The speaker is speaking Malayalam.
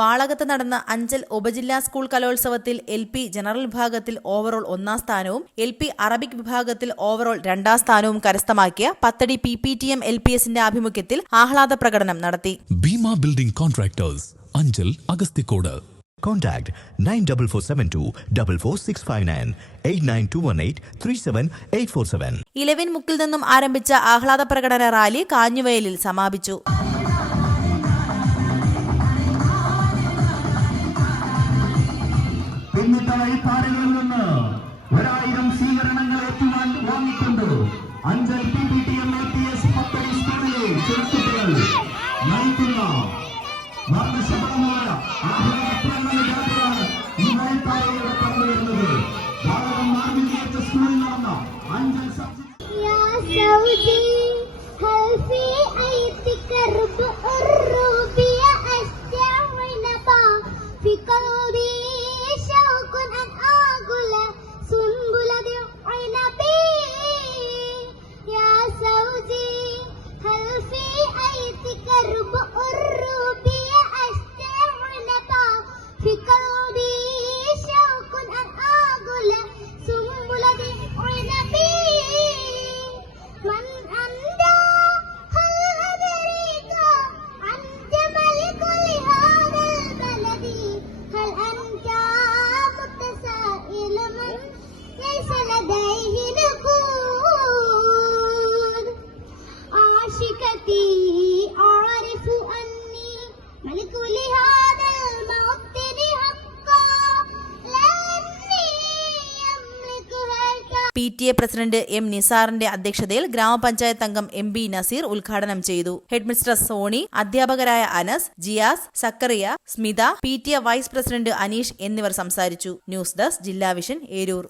വാളകത്ത് നടന്ന അഞ്ചൽ ഉപജില്ലാ സ്കൂൾ കലോത്സവത്തിൽ എൽ.പി. ജനറൽ വിഭാഗത്തിൽ ഓവറോൾ 1ാം സ്ഥാനവും എൽ.പി. അറബിക് വിഭാഗത്തിൽ ഓവറോൾ 2ാം സ്ഥാനവും കരസ്ഥമാക്കിയ പത്തടി PPTM LPSന്റെ ആഭിമുഖ്യത്തിൽ ആഹ്ലാദ പ്രകടനം നടത്തി. Bhima building contractors, Anchal, Agasthikode. Contact 94472 44659 89218 37847. ഇലവിൻ മുക്കിൽ നിന്നും ആരംഭിച്ച ആഹ്ലാദ പ്രകടന റാലി കാഞ്ഞുവയലിൽ സമാപിച്ചു. പിന്നിട്ടായി താരങ്ങളിൽ നിന്ന് 1000 സ്വീകരണങ്ങൾ വാങ്ങിക്കൊണ്ട് അഞ്ചൽ PPTM LPS പത്തടി സ്കൂളിലെ ചെറുത്തുകൾ നയിക്കുന്ന വർണ്ണശബളമായ ആഹ്ലാദപ്രകടന ജാഥയാണ് ഈ നയത്താരയുടെ കടന്നു വരുന്നത്. ഭാരതം മാർഗീകരിച്ച സ്കൂളിൽ നടന്ന അഞ്ചൽ PTA പ്രസിഡന്റ് M. നിസാറിന്റെ അധ്യക്ഷതയിൽ ഗ്രാമപഞ്ചായത്ത് അംഗം MB നസീർ ഉദ്ഘാടനം ചെയ്തു. ഹെഡ്മിസ്ട്രസ് സോണി, അധ്യാപകരായ Anas, Jiyas, Zakaria, Smitha, PTA vice president Aneesh എന്നിവർ സംസാരിച്ചു. News desk Jilla vision, Eroor.